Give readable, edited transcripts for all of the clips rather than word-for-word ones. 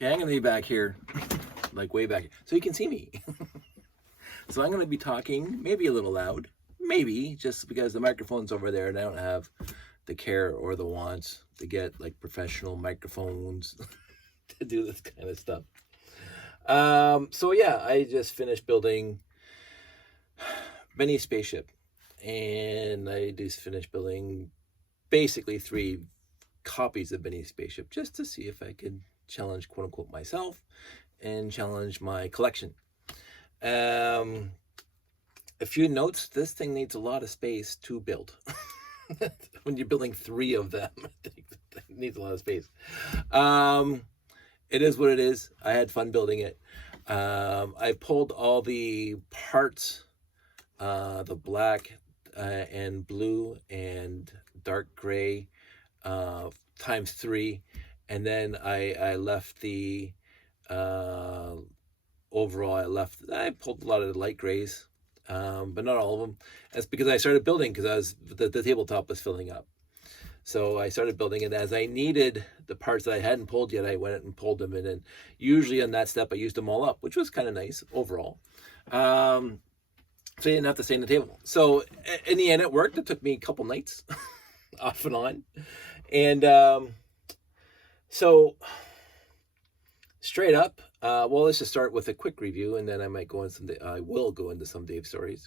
Yeah, I'm going to be back here, like way back, so you can see me. So I'm going to be talking maybe a little loud, maybe just because the microphone's over there and I don't have the care or the wants to get like professional microphones to do this kind of stuff. So yeah, I just finished building Benny's Spaceship, and I just finished building basically 3 copies of Benny's Spaceship just to see if I could challenge, quote unquote, myself and challenge my collection. A few notes: this thing needs a lot of space to build. When you're building 3 of them, it needs a lot of space. It is what it is. I had fun building it. I pulled all the parts, the black and blue and dark gray times 3, and then I left the overall. I pulled a lot of the light grays, but not all of them. That's because I started building, because the tabletop was filling up. So I started building it as I needed the parts that I hadn't pulled yet. I went and pulled them, and then usually on that step I used them all up, which was kind of nice overall. So you didn't have to stay on the table. So in the end, it worked. It took me a couple nights off and on. And so straight up, well, let's just start with a quick review, and then I will go into some Dave stories.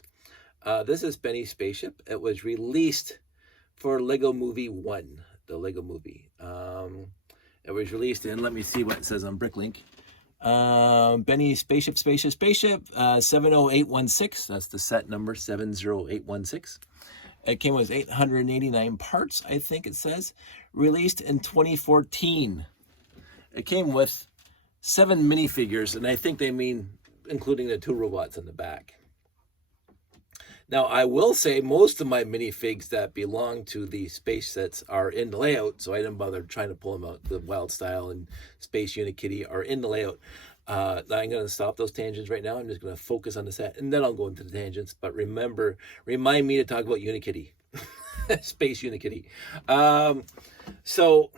This is Benny's Spaceship. It was released for Lego Movie 1, the Lego Movie. It was released in, let me see what it says on Bricklink. Benny's Spaceship, 70816. That's the set number, 70816. It came with 889 parts, I think it says. Released in 2014. It came with 7 minifigures, and I think they mean including the 2 robots in the back. Now, I will say most of my minifigs that belong to the space sets are in the layout, so I didn't bother trying to pull them out. The Wild Style and Space Unikitty are in the layout. I'm going to stop those tangents right now. I'm just going to focus on the set, and then I'll go into the tangents. But remind me to talk about Unikitty, Space Unikitty. So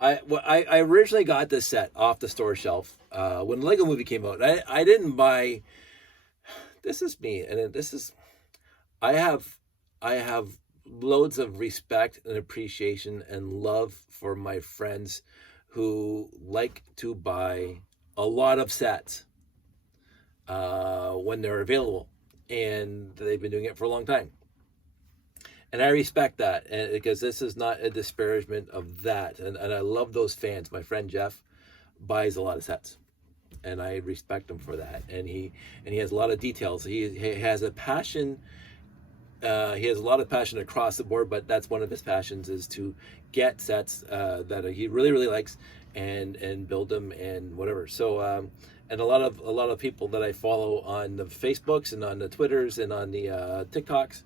I originally got this set off the store shelf when Lego Movie came out. I didn't buy. This is me, and I have loads of respect and appreciation and love for my friends who like to buy a lot of sets when they're available, and they've been doing it for a long time. And I respect that, and because this is not a disparagement of that, and I love those fans. My friend Jeff buys a lot of sets, and I respect him for that. And he has a lot of details. He has a passion. He has a lot of passion across the board, but that's one of his passions, is to get sets that he really, really likes and build them and whatever. So and a lot of people that I follow on the Facebooks and on the Twitters and on the TikToks,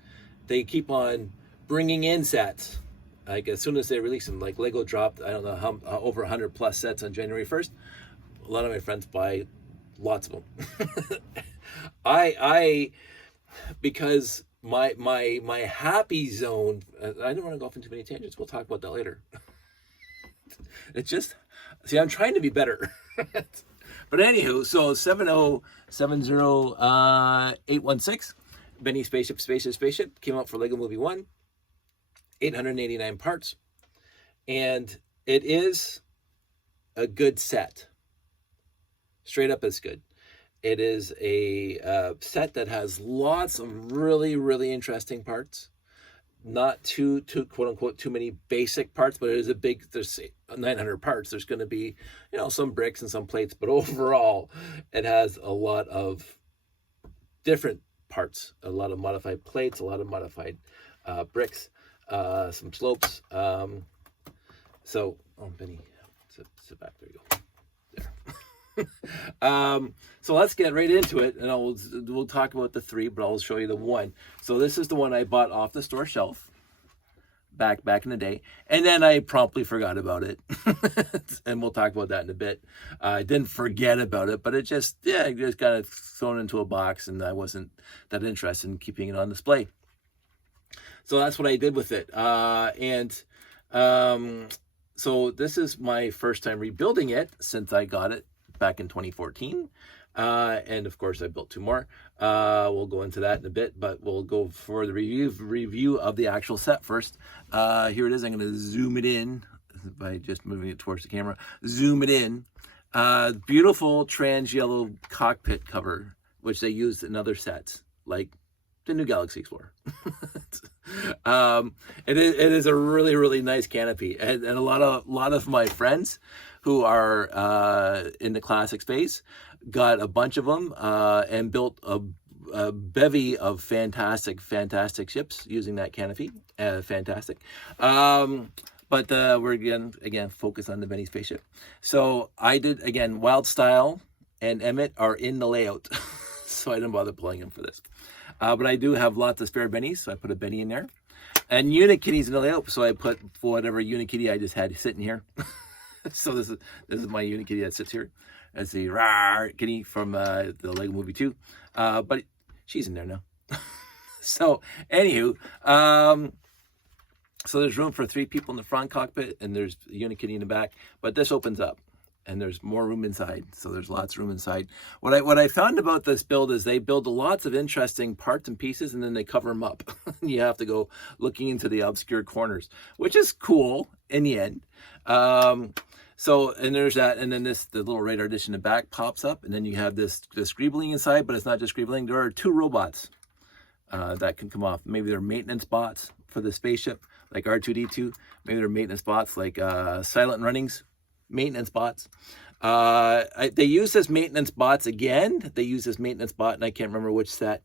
they keep on bringing in sets. Like as soon as they release them, like Lego dropped, I don't know how over 100 plus sets on January 1st. A lot of my friends buy lots of them. I because my happy zone. I don't want to go off into too many tangents. We'll talk about that later. It's just, see, I'm trying to be better. But anywho, so 7070816, Benny Spaceship came out for Lego Movie 1. 889 parts, and it is a good set. Straight up, it's good. It is a set that has lots of really, really interesting parts. Not too quote unquote too many basic parts, but it is there's 900 parts. There's going to be, some bricks and some plates, but overall it has a lot of different parts, a lot of modified plates, a lot of modified bricks, some slopes. Benny, sit back. There you go. So let's get right into it, and we'll talk about the 3, but I'll show you the 1. So this is the one I bought off the store shelf back in the day, and then I promptly forgot about it. And we'll talk about that in a bit. I didn't forget about it, but it just got thrown into a box, and I wasn't that interested in keeping it on display. So that's what I did with it. so this is my first time rebuilding it since I got it back in 2014. And of course I built 2 more. We'll go into that in a bit, but we'll go for the review of the actual set first. Here it is. I'm going to zoom it in by just moving it towards the camera. Zoom it in. Beautiful trans yellow cockpit cover, which they used in other sets, like the new Galaxy Explorer. It is a really, really nice canopy, and a lot of my friends who are in the classic space got a bunch of them and built a bevy of fantastic ships using that canopy. Fantastic. But we're again focused on the Benny spaceship. So I did, again, Wild Style and Emmett are in the layout, so I didn't bother pulling them for this. But I do have lots of spare Bennies, so I put a Benny in there. And Unikitty's in the layout, so I put whatever Unikitty I just had sitting here. So this is my Unikitty that sits here. That's the rawr kitty from the Lego Movie 2. But she's in there now. So anywho, so there's room for 3 people in the front cockpit, and there's Unikitty in the back. But this opens up, and there's more room inside. So there's lots of room inside. What I found about this build is they build lots of interesting parts and pieces, and then they cover them up. You have to go looking into the obscure corners, which is cool in the end. So, and there's that, and then the little radar dish in the back pops up, and then you have this greebling inside, but it's not just greebling. There are 2 robots that can come off. Maybe they're maintenance bots for the spaceship, like R2-D2. Maybe they're maintenance bots, like Silent Runnings maintenance bots. They use this maintenance bots again. They use this maintenance bot, and I can't remember which set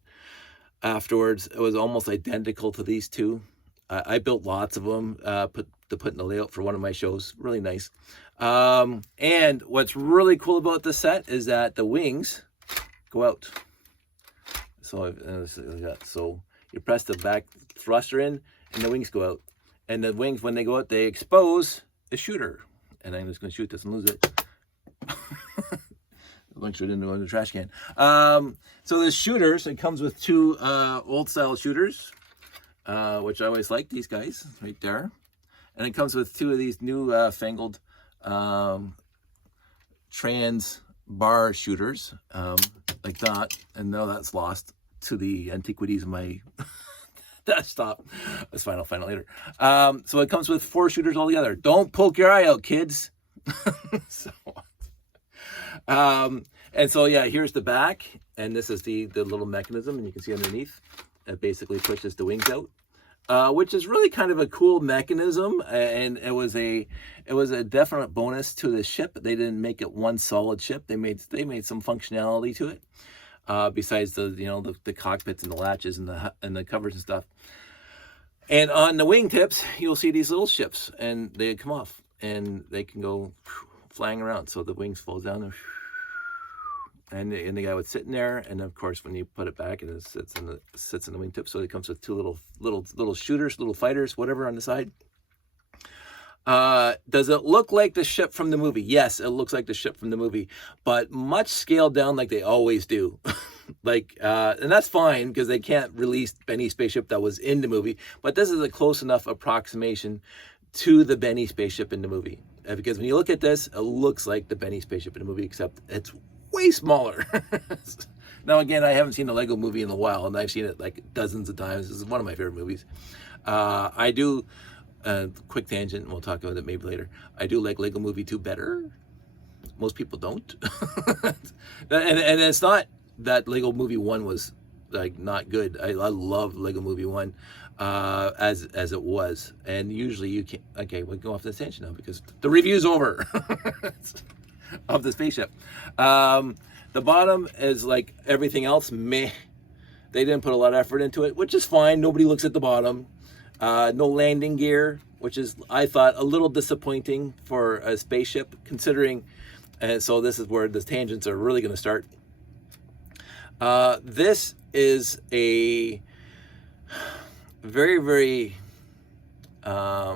afterwards. It was almost identical to these 2. I built lots of them, put in the layout for one of my shows. Really nice. And what's really cool about this set is that the wings go out. So you press the back thruster in, and the wings go out. And the wings, when they go out, they expose a shooter. And I'm just going to shoot this and lose it. Lunch it into the trash can. So there's shooters. It comes with 2 old style shooters, which I always like. These guys right there. And it comes with 2 of these new fangled trans bar shooters, like that. And now that's lost to the antiquities of my desktop. That's fine, I'll find it later. So it comes with 4 shooters altogether. Don't poke your eye out, kids. And so yeah, here's the back, and this is the little mechanism, and you can see underneath it basically pushes the wings out, which is really kind of a cool mechanism, and it was a definite bonus to the ship. They didn't make it one solid ship. They made some functionality to it, besides the cockpits and the latches and the covers and stuff. And on the wingtips, you'll see these little ships, and they come off, and they can go flying around. So the wings fall down, and the guy would sit in there. And of course, when you put it back, it sits in the wingtip. So it comes with 2 little shooters, little fighters, whatever on the side. Does it look like the ship from the movie? Yes, it looks like the ship from the movie, but much scaled down, like they always do. And that's fine because they can't release Benny spaceship that was in the movie, but this is a close enough approximation to the Benny spaceship in the movie. Because when you look at this, it looks like the Benny spaceship in the movie, except it's way smaller. Now, again, I haven't seen the Lego movie in a while, and I've seen it like dozens of times. This is one of my favorite movies. I do, quick tangent, and we'll talk about it maybe later. I do like Lego Movie 2 better. Most people don't. and it's not that Lego Movie 1 was like not good. I love Lego Movie 1 as it was. And usually you can't, okay, we'll go off this tangent now because the review's over of the spaceship. The bottom is like everything else, meh. They didn't put a lot of effort into it, which is fine. Nobody looks at the bottom. No landing gear, which is, I thought, a little disappointing for a spaceship, considering, and so this is where the tangents are really going to start. This is a very, very, I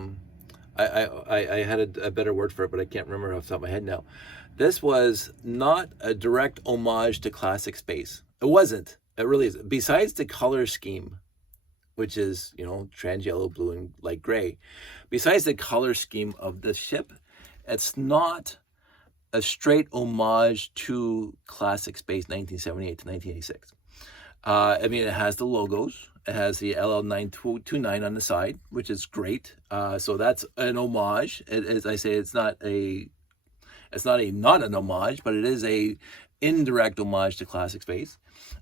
had a better word for it, but I can't remember off the top of my head now. This was not a direct homage to classic space. It wasn't. It really isn't. Besides the color scheme, which is, trans yellow, blue, and light gray. Besides the color scheme of the ship, it's not a straight homage to classic space 1978 to 1986. It has the logos. It has the LL929 on the side, which is great. So that's an homage. As I say, it's not an homage, but it is a indirect homage to classic space.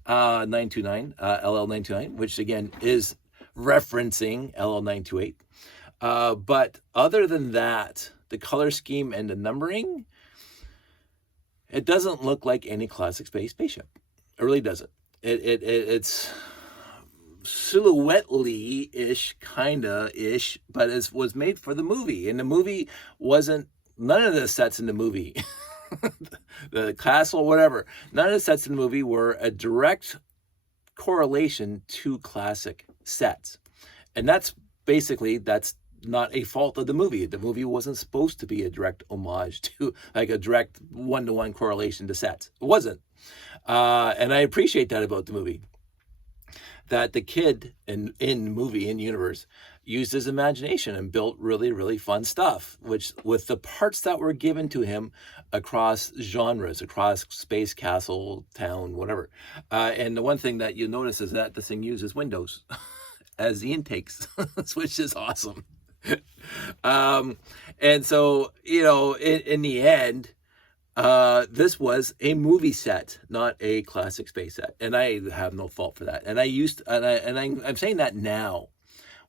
929, LL929, which again is referencing LL928. But other than that, the color scheme and the numbering, it doesn't look like any classic space spaceship. It really doesn't. It's silhouette-ish, kinda-ish, but it was made for the movie. And the movie wasn't, none of the sets in the movie, the castle, whatever, none of the sets in the movie were a direct correlation to classic sets. And that's not a fault of the movie. The movie wasn't supposed to be a direct homage to, like a direct one-to-one correlation to sets. It wasn't. And I appreciate that about the movie. That the kid in universe, used his imagination and built really, really fun stuff, which with the parts that were given to him across genres, across space, castle, town, whatever. And the one thing that you notice is that this thing uses Windows as the intakes, which is awesome. And so, in the end, this was a movie set, not a classic space set, and I have no fault for that. And I'm saying that now.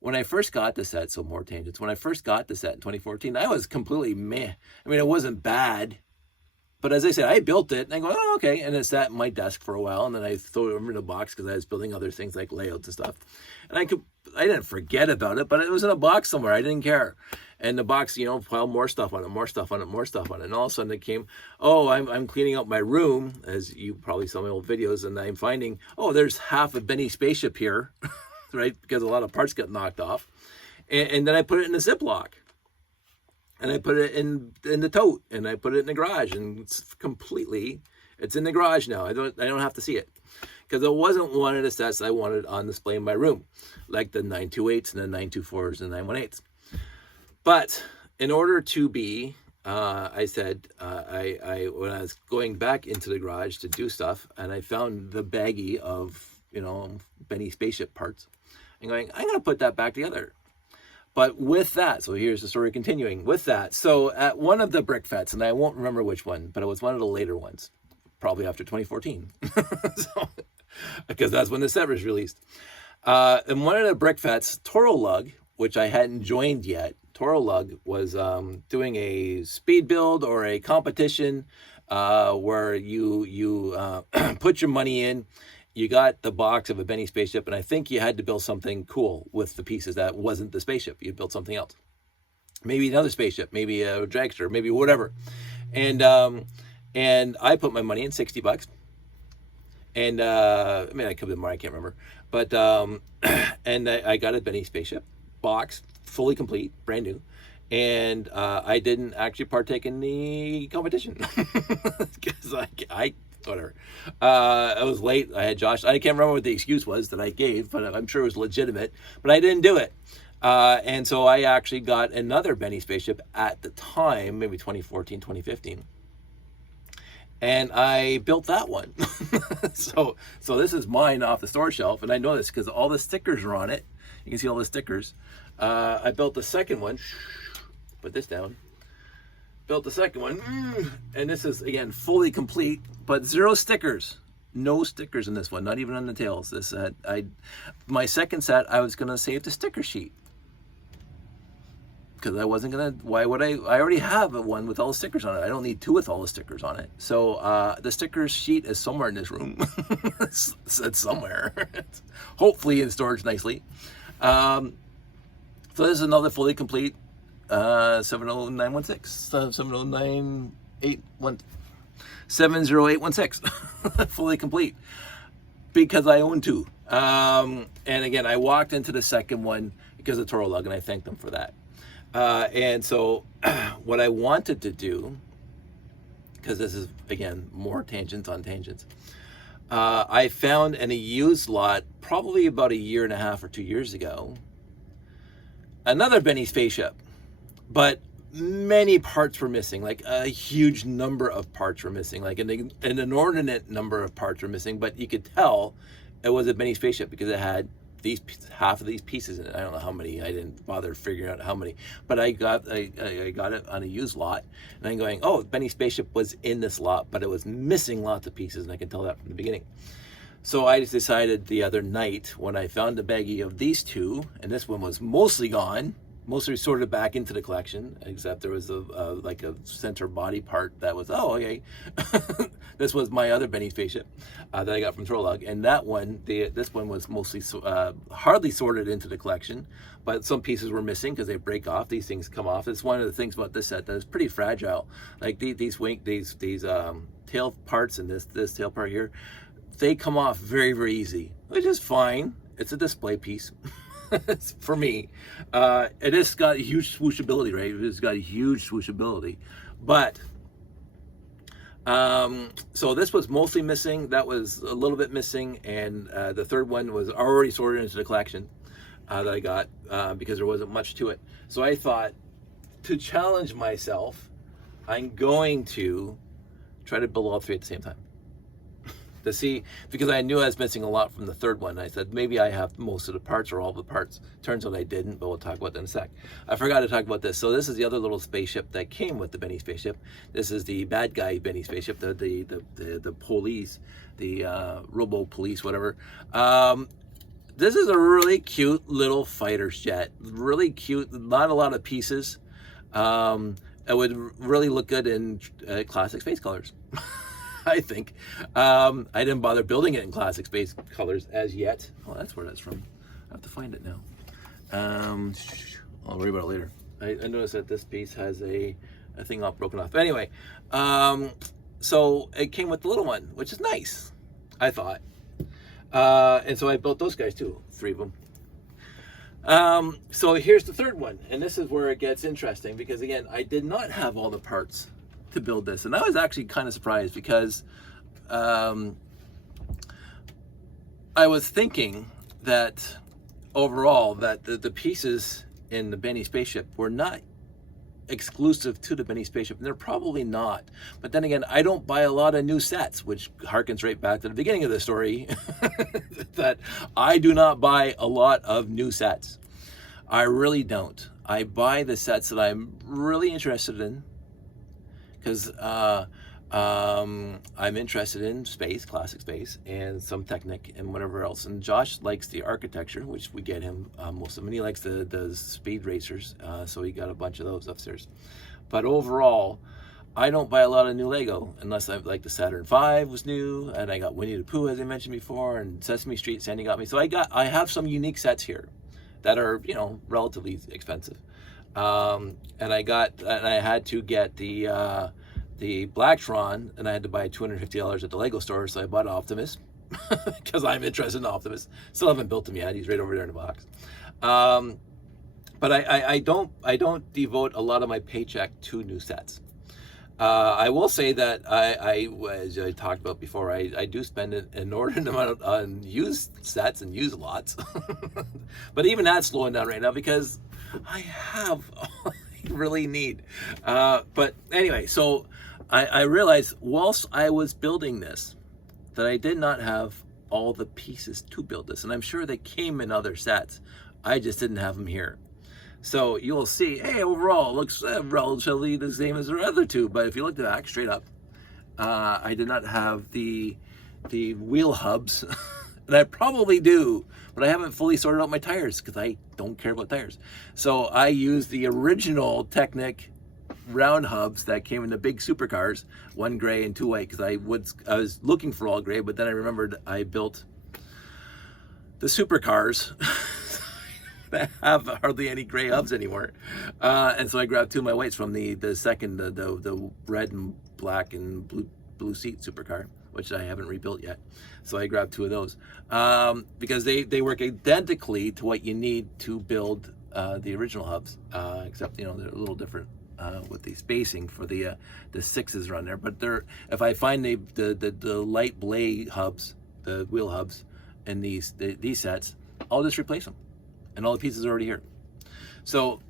When I first got the set, so more tangents. When I first got the set in 2014, I was completely meh. I mean, it wasn't bad, but as I said, I built it, and I go, oh, okay, and it sat in my desk for a while, and then I threw it in a box because I was building other things like layouts and stuff, and I didn't forget about it, but it was in a box somewhere. I didn't care. And the box, piled more stuff on it, and all of a sudden it came, I'm cleaning out my room, as you probably saw my old videos, and I'm finding, there's half a Benny Spaceship here, right? Because a lot of parts got knocked off. And then I put it in a Ziploc. And I put it in the tote, and I put it in the garage, and it's in the garage now. I don't have to see it. Because it wasn't one of the sets I wanted on display in my room, like the 928s and the 924s and 918s. But in order to be, I said, when I was going back into the garage to do stuff, and I found the baggie of, Benny Spaceship parts, I'm going to put that back together. But with that, so here's the story continuing with that. So at one of the brick fets, and I won't remember which one, but it was one of the later ones, probably after 2014. Because that's when the set was released. In one of the brick fets, Toro Lug, which I hadn't joined yet, Toro Lug was doing a speed build or a competition where you put your money in. You got the box of a Benny Spaceship, and I think you had to build something cool with the pieces that wasn't the spaceship. You built something else. Maybe another spaceship, maybe a dragster, maybe whatever. And I put my money in, $60. And I could have been more, I can't remember. But and I got a Benny Spaceship box, fully complete, brand new. And I didn't actually partake in the competition because I whatever. I was late. I had Josh. I can't remember what the excuse was that I gave, but I'm sure it was legitimate. But I didn't do it. And so I actually got another Benny Spaceship at the time, maybe 2014, 2015. And I built that one. So this is mine off the store shelf. And I know this because all the stickers are on it. You can see all the stickers. I built the second one. Put this down. Built the second one. And this is, again, fully complete, but 0 stickers. No stickers in this one, not even on the tails. This my second set, I was going to save the sticker sheet. Because I wasn't going to, why would I already have one with all the stickers on it. I don't need 2 with all the stickers on it. So the stickers sheet is somewhere in this room. It's somewhere. It's hopefully in storage nicely. So this is another fully complete 70916, 70816, fully complete, because I own 2. And again, I walked into the second one because of Toro Lug, and I thanked them for that. And so what I wanted to do, because this is, again, more tangents on tangents, I found in a used lot probably about a year and a half or 2 years ago another Benny Spaceship, but many parts were missing. Like a huge number of parts were missing, like an inordinate number of parts were missing. But you could tell it was a Benny Spaceship because it had half of these pieces in it. I don't know how many. I didn't bother figuring out how many. But I got it on a used lot, and I'm going, oh, Benny Spaceship was in this lot, but it was missing lots of pieces, and I can tell that from the beginning. So I just decided the other night when I found a baggie of these two, and this one was mostly gone, mostly sorted back into the collection, except there was like a center body part that was, oh, okay. This was my other Benny Spaceship that I got from Trolog, and that one, this one was mostly hardly sorted into the collection, but some pieces were missing because they break off. These things come off. It's one of the things about this set that is pretty fragile. Like these tail parts and this tail part here, they come off very, very easy, which is fine. It's a display piece. For me, it has got a huge swooshability, right? It's got a huge swooshability, but so this was mostly missing. That was a little bit missing, and the third one was already sorted into the collection that I got because there wasn't much to it. So I thought, to challenge myself, I'm going to try to build all three at the same time. To see, because I knew I was missing a lot from the third one. I said, maybe I have most of the parts or all the parts. Turns out I didn't, but we'll talk about that in a sec. I forgot to talk about this. So this is the other little spaceship that came with the Benny Spaceship. This is the bad guy Benny Spaceship, the police, the robo police, whatever. This is a really cute little fighter's jet. Really cute, not a lot of pieces. It would really look good in classic space colors. I think. I didn't bother building it in classic space colors as yet. Oh, that's where that's from. I have to find it now. I'll worry about it later. I noticed that this piece has a thing all broken off. But anyway, so it came with the little one, which is nice, I thought. And so I built those guys too, 3 of them. So here's the third one, and this is where it gets interesting because, again, I did not have all the parts to build this, and I was actually kind of surprised because I was thinking that overall that the pieces in the Benny Spaceship were not exclusive to the Benny Spaceship, and they're probably not. But then again, I don't buy a lot of new sets, which harkens right back to the beginning of the story that I do not buy a lot of new sets. I really don't. I buy the sets that I'm really interested in, because I'm interested in space, classic space, and some Technic and whatever else. And Josh likes the architecture, which we get him most of them. And he likes the speed racers, so he got a bunch of those upstairs. But overall, I don't buy a lot of new Lego unless I like the Saturn V was new, and I got Winnie the Pooh, as I mentioned before, and Sesame Street. Sandy got me. So I have some unique sets here that are, you know, relatively expensive. And I had to get the Blacktron, and I had to buy $250 at the Lego store, so I bought Optimus because I'm interested in Optimus. Still haven't built him yet. He's right over there in the box. But I don't devote a lot of my paycheck to new sets. I will say that as I talked about before, I do spend an inordinate amount on used sets and used lots. But even that's slowing down right now because I have all I really need. But anyway, so I realized whilst I was building this that I did not have all the pieces to build this. And I'm sure they came in other sets. I just didn't have them here. So you'll see, hey, overall, it looks relatively the same as the other two. But if you look back straight up, I did not have the wheel hubs. And I probably do, but I haven't fully sorted out my tires because I don't care about tires. So I used the original Technic round hubs that came in the big supercars, 1 gray and 2 white, because I was looking for all gray, but then I remembered I built the supercars that have hardly any gray hubs anymore. And so I grabbed 2 of my whites from the red and black and blue seat supercar, which I haven't rebuilt yet. So I grabbed 2 of those because they work identically to what you need to build the original hubs, except, you know, they're a little different with the spacing for the 6s are on there. But if I find the light blade hubs the wheel hubs and these sets, I'll just replace them, and all the pieces are already here. So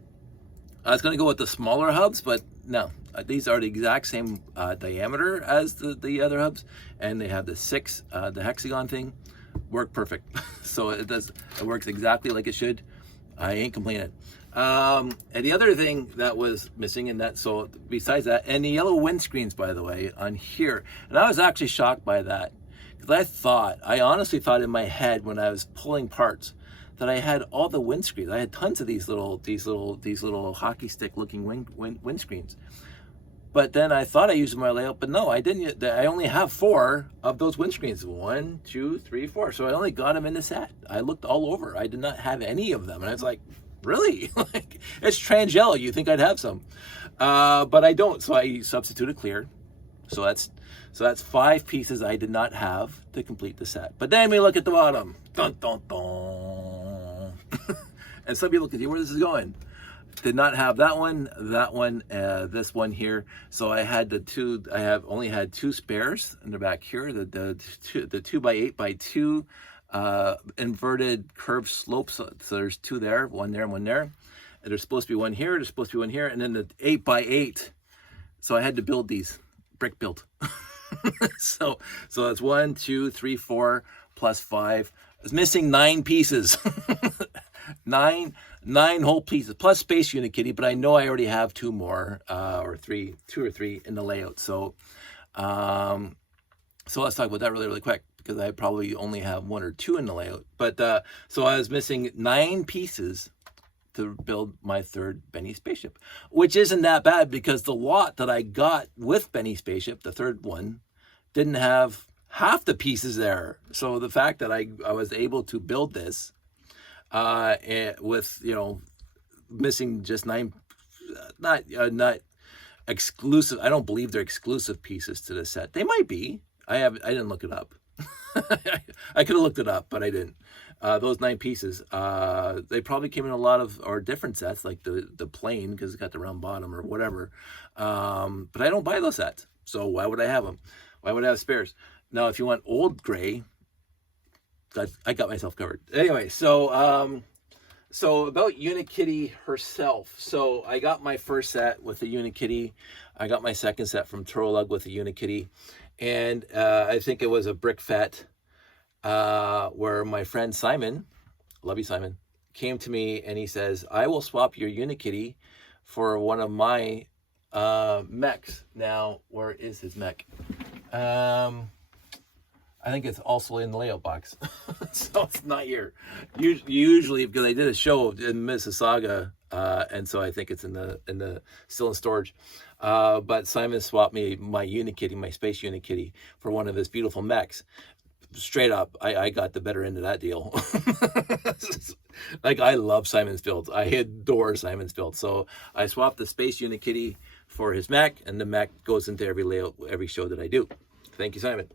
I was going to go with the smaller hubs, but no, these are the exact same diameter as the other hubs, and they have the the hexagon thing, work perfect. So it works exactly like it should. I ain't complaining. And the other thing that was missing, and that, so besides that, and the yellow windscreens, by the way, on here, and I was actually shocked by that, because I honestly thought in my head when I was pulling parts that I had all the windscreens. I had tons of these little hockey stick looking windscreens. But then I thought I used my layout, but no, I didn't. I only have 4 of those windscreens. 1, 2, 3, 4. So I only got them in the set. I looked all over. I did not have any of them. And I was like, really? Like, it's trans yellow. You think I'd have some. But I don't. So I substituted clear. So that's 5 pieces I did not have to complete the set. But then we look at the bottom. Dun, dun, dun. And some people can see where this is going. Did not have that one, this one here. So I had only had 2 spares in the back here. The 2x8x2 inverted curved slopes. So there's 2 there, 1 there, and 1 there. And there's supposed to be 1 here. There's supposed to be 1 here, and then the 8x8. So I had to build these, brick built. so that's 1, 2, 3, 4 plus 5. I was missing 9 pieces. 9 whole pieces plus Space Unit Kitty, but I know I already have 2 more, or 2 or 3 in the layout. So let's talk about that really quick, because I probably only have 1 or 2 in the layout. But so I was missing 9 pieces to build my 3rd Benny Spaceship, which isn't that bad, because the lot that I got with Benny Spaceship, the 3rd one, didn't have half the pieces there. So the fact that I was able to build this with, missing just 9, not exclusive. I don't believe they're exclusive pieces to the set. They might be. I didn't look it up. I could have looked it up, but I didn't. Those 9 pieces, they probably came in a lot of, or different sets, like the plain, because it's got the round bottom or whatever. But I don't buy those sets. So why would I have them? Why would I have spares? Now, if you want old gray, I got myself covered. Anyway, so about Unikitty herself. So I got my first set with the Unikitty. I got my second set from Turolug with the Unikitty. And I think it was a brick fet where my friend Simon, love you Simon, came to me and he says, I will swap your Unikitty for one of my mechs. Now, where is his mech? I think it's also in the layout box. So it's not here. Usually, because I did a show in Mississauga, and so I think it's still in storage. But Simon swapped me my Unikitty, my Space Unikitty, for one of his beautiful mechs. Straight up, I got the better end of that deal. Like, I love Simon's builds. I adore Simon's builds. So I swapped the Space Unikitty for his mech, and the mech goes into every layout, every show that I do. Thank you, Simon.